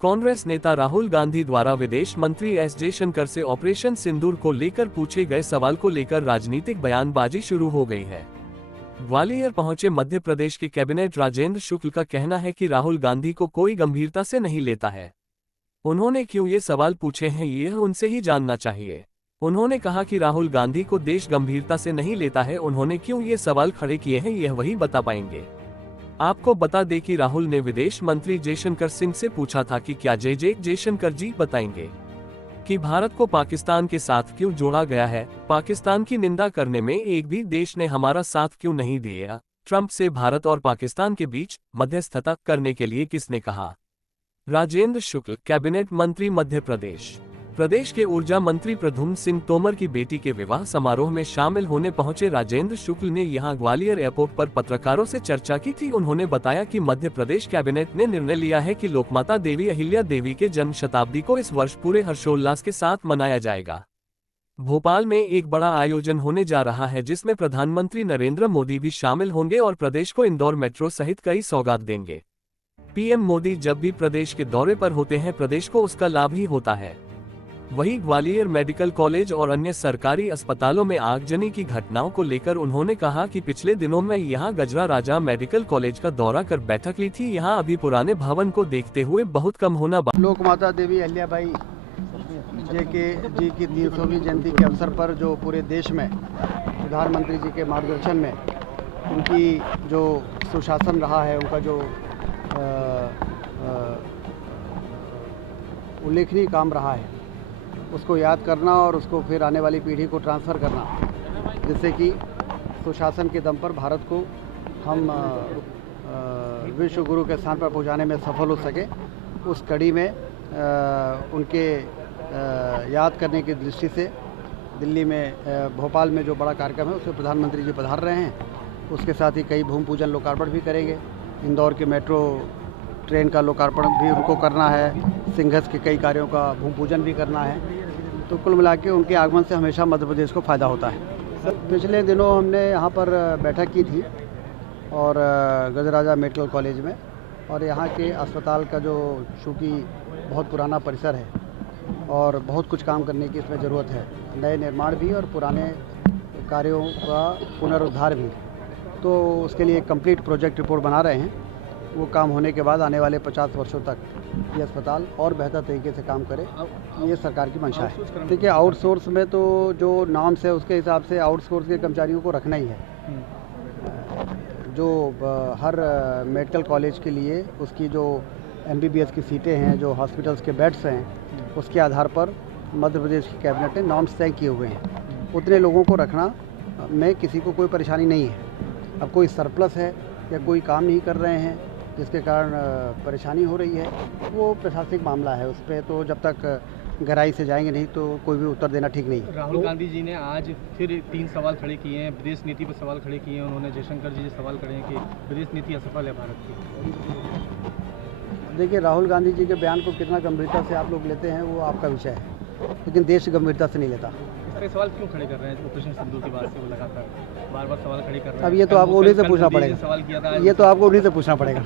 कांग्रेस नेता राहुल गांधी द्वारा विदेश मंत्री एस जयशंकर से ऑपरेशन सिंदूर को लेकर पूछे गए सवाल को लेकर राजनीतिक बयानबाजी शुरू हो गई है। ग्वालियर पहुंचे मध्य प्रदेश के कैबिनेट राजेंद्र शुक्ल का कहना है कि राहुल गांधी को कोई गंभीरता से नहीं लेता है। उन्होंने क्यों ये सवाल पूछे हैं यह उनसे ही जानना चाहिए। उन्होंने कहा कि राहुल गांधी को देश गंभीरता से नहीं लेता है। उन्होंने क्यों ये सवाल खड़े किए हैं यह वही बता पाएंगे। आपको बता दें कि राहुल ने विदेश मंत्री जयशंकर सिंह से पूछा था कि क्या जयशंकर जी बताएंगे कि भारत को पाकिस्तान के साथ क्यों जोड़ा गया है। पाकिस्तान की निंदा करने में एक भी देश ने हमारा साथ क्यों नहीं दिया। ट्रंप से भारत और पाकिस्तान के बीच मध्यस्थता करने के लिए किसने कहा। राजेंद्र शुक्ल, कैबिनेट मंत्री मध्य प्रदेश के ऊर्जा मंत्री प्रद्युम्न सिंह तोमर की बेटी के विवाह समारोह में शामिल होने पहुंचे राजेंद्र शुक्ल ने यहां ग्वालियर एयरपोर्ट पर पत्रकारों से चर्चा की थी। उन्होंने बताया कि मध्य प्रदेश कैबिनेट ने निर्णय लिया है कि लोकमाता देवी अहिल्या देवी के जन्म शताब्दी को इस वर्ष पूरे हर्षोल्लास के साथ मनाया जाएगा। भोपाल में एक बड़ा आयोजन होने जा रहा है जिसमें प्रधानमंत्री नरेंद्र मोदी भी शामिल होंगे और प्रदेश को इंदौर मेट्रो सहित कई सौगात देंगे। पीएम मोदी जब भी प्रदेश के दौरे पर होते हैं प्रदेश को उसका लाभ ही होता है। वहीं ग्वालियर मेडिकल कॉलेज और अन्य सरकारी अस्पतालों में आगजनी की घटनाओं को लेकर उन्होंने कहा कि पिछले दिनों में यहां गजरा राजा मेडिकल कॉलेज का दौरा कर बैठक ली थी। यहां अभी पुराने भवन को देखते हुए बहुत कम होना। लोकमाता देवी अहिल्याबाई जी की 300वीं जयंती के अवसर पर जो पूरे देश में प्रधानमंत्री जी के मार्गदर्शन में उनकी जो सुशासन रहा है, उनका जो उल्लेखनीय काम रहा है, उसको याद करना और उसको फिर आने वाली पीढ़ी को ट्रांसफ़र करना, जिससे कि सुशासन के दम पर भारत को हम विश्व गुरु के स्थान पर पहुंचाने में सफल हो सके। उस कड़ी में उनके याद करने की दृष्टि से दिल्ली में भोपाल में जो बड़ा कार्यक्रम है उसमें प्रधानमंत्री जी पधार रहे हैं। उसके साथ ही कई भूमि पूजन लोकार्पण भी करेंगे। इंदौर के मेट्रो ट्रेन का लोकार्पण भी उनको करना है। सिंघस के कई कार्यों का भूमि पूजन भी करना है। तो कुल मिला के उनके आगमन से हमेशा मध्य प्रदेश को फ़ायदा होता है। पिछले दिनों हमने यहाँ पर बैठक की थी और गजराजा मेडिकल कॉलेज में, और यहाँ के अस्पताल का जो चूँकि बहुत पुराना परिसर है और बहुत कुछ काम करने की इसमें ज़रूरत है, नए निर्माण भी और पुराने कार्यों का पुनरुद्धार भी। तो उसके लिए एक कंप्लीट प्रोजेक्ट रिपोर्ट बना रहे हैं। वो काम होने के बाद आने वाले 50 वर्षों तक ये अस्पताल और बेहतर तरीके से काम करे, ये सरकार की मंशा है। देखिए, आउटसोर्स में तो जो नॉर्म्स है उसके हिसाब से आउटसोर्स के कर्मचारियों को रखना ही है। जो हर मेडिकल कॉलेज के लिए उसकी जो MBBS की सीटें हैं, जो हॉस्पिटल्स के बेड्स हैं, उसके आधार पर मध्य प्रदेश की कैबिनेट ने नॉर्म्स तय किए हुए हैं। उतने लोगों को रखना में किसी को कोई परेशानी नहीं है। अब कोई सरप्लस है या कोई काम नहीं कर रहे हैं जिसके कारण परेशानी हो रही है, वो प्रशासनिक मामला है। उस पर तो जब तक गहराई से जाएंगे नहीं तो कोई भी उत्तर देना ठीक नहीं। राहुल गांधी जी ने आज फिर 3 सवाल खड़े किए हैं, विदेश नीति पर सवाल खड़े किए हैं। उन्होंने जयशंकर जी से सवाल करे हैं कि विदेश नीति असफल है भारत की। देखिए, राहुल गांधी जी के बयान को कितना गंभीरता से आप लोग लेते हैं वो आपका विषय है, लेकिन देश गंभीरता से नहीं लेता। इस तरह सवाल क्यों खड़े कर रहे हैं? ऑपरेशन सिंदूर की बात से वो लगातार बार-बार सवाल खड़े कर रहे हैं। अब ये तो आपको उन्हीं से पूछना पड़ेगा। सवाल किया था, ये तो आपको उन्हीं से पूछना पड़ेगा।